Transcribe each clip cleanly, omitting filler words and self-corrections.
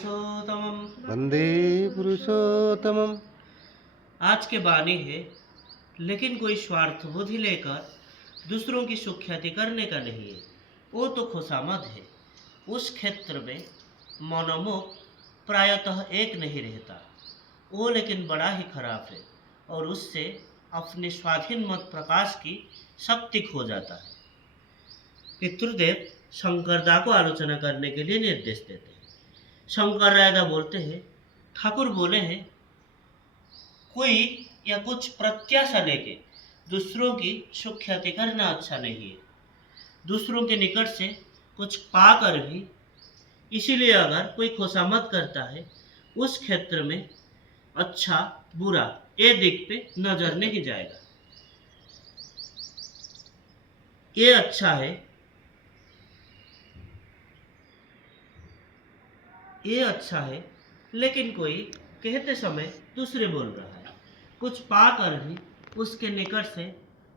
पुरुषोत्तमम् वंदे पुरुषोत्तमम्। आज के बानी है, लेकिन कोई स्वार्थ बुद्धि लेकर दूसरों की सुख्याति करने का नहीं है। वो तो खुशामद है। उस क्षेत्र में मनोमुख प्रायतः एक नहीं रहता। वो लेकिन बड़ा ही खराब है और उससे अपने स्वाधीन मत प्रकाश की शक्ति खो जाता है। पितृदेव शंकरदा को आलोचना करने के लिए निर्देश देते हैं। शंकर रायदा बोलते हैं, ठाकुर बोले हैं, कोई या कुछ प्रत्याशा लेके दूसरों की सुख्याति करना अच्छा नहीं है। दूसरों के निकट से कुछ पाकर भी, इसीलिए अगर कोई खुशामद करता है, उस क्षेत्र में अच्छा बुरा ये दिख पे नजर नहीं जाएगा। ये अच्छा है, ये अच्छा है, लेकिन कोई कहते समय दूसरे बोल रहा है। कुछ पाकर भी उसके निकट से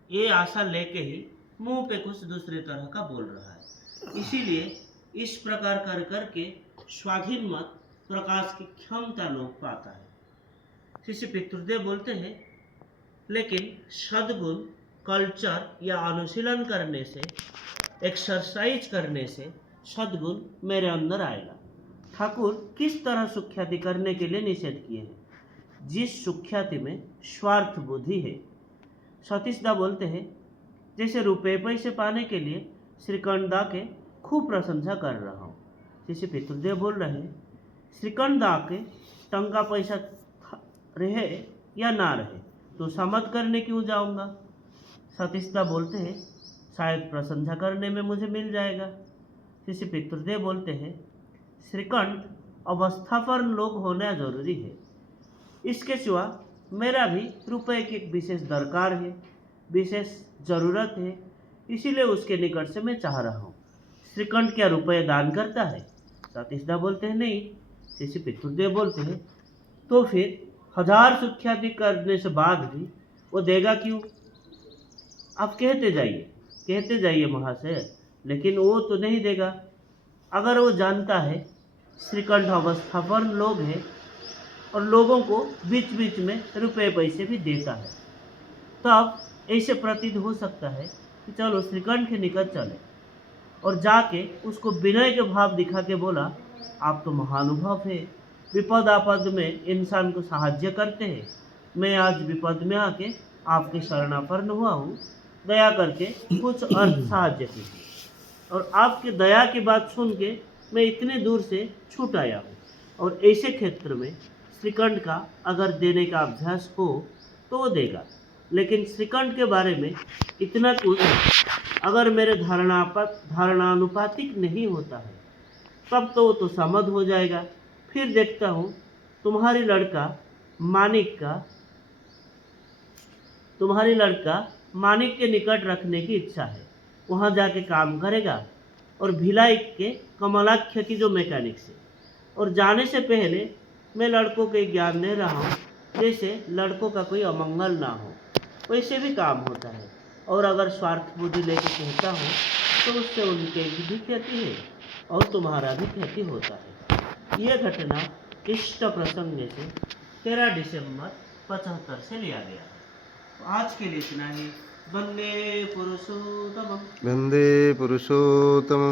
ये आशा लेके ही मुंह पे कुछ दूसरे तरह का बोल रहा है। इसीलिए इस प्रकार कर करके स्वाधीन मत प्रकाश की क्षमता लोप पाता है। शिष्य पितृदेव बोलते हैं, लेकिन सद्गुण कल्चर या अनुशीलन करने से, एक्सरसाइज करने से सद्गुण मेरे अंदर आएगा। ठाकुर किस तरह सुख्याति करने के लिए निषेध किए हैं? जिस सुख्याति में स्वार्थ बुद्धि है। सतीशदा बोलते हैं, जैसे रुपए पैसे पाने के लिए श्रीकंठदा के खूब प्रशंसा कर रहा हूँ। जैसे पितृदेव बोल रहे हैं, श्रीकंठदा के टंका पैसा रहे या ना रहे तो समझ करने क्यों जाऊँगा। सतीशदा बोलते हैं, शायद प्रशंसा करने में मुझे मिल जाएगा। जैसे पितृदेव बोलते हैं, श्रीकंठ अवस्था पर लोग होना जरूरी है। इसके सिवा मेरा भी रुपए की एक विशेष दरकार है, विशेष ज़रूरत है, इसीलिए उसके निकट से मैं चाह रहा हूँ। श्रीकंठ क्या रुपए दान करता है? सतीशदा बोलते हैं, नहीं। शिष्य पितृदेव बोलते हैं, तो फिर 1000 सुख्याति करने से बाद भी वो देगा क्यों? आप कहते जाइए महाशय, लेकिन वो तो नहीं देगा। अगर वो जानता है श्रीकंठ अवस्था पर लोग हैं और लोगों को बीच बीच में रुपए पैसे भी देता है, तब ऐसे प्रतीत हो सकता है कि चलो श्रीकंठ के निकट चले और जाके उसको विनय के भाव दिखा के बोला, आप तो महानुभव है, विपद आपद में इंसान को सहाय्य करते हैं। मैं आज विपद में आके आपके शरणापन्न हुआ हूँ, दया करके कुछ अर्थ सहाय्य कीजिए। और आपकी दया की बात सुन के मैं इतने दूर से छूट आया हूँ। और ऐसे क्षेत्र में श्रीकंठ का अगर देने का अभ्यास हो तो वो देगा, लेकिन श्रीकंठ के बारे में इतना कुछ अगर मेरे धारणानुपातिक नहीं होता है, तब तो वो तो समझ हो जाएगा। फिर देखता हूँ तुम्हारी लड़का मानिक के निकट रखने की इच्छा है, वहाँ जाके काम करेगा। और भिलाई के कमलाख्य की जो मैकेनिक्स है, और जाने से पहले मैं लड़कों के ज्ञान दे रहा हूँ, जैसे लड़कों का कोई अमंगल ना हो, वैसे भी काम होता है। और अगर स्वार्थ बुद्धि लेके कहता हूँ तो उससे उनके भी क्षति है और तुम्हारा भी क्षति होता है। ये घटना इष्ट प्रसंग से 13 दिसंबर 75 से लिया गया है। तो आज के लिए इतना ही। वंदे पुरुषोत्तमम्। वंदे पुरुषोत्तमम्।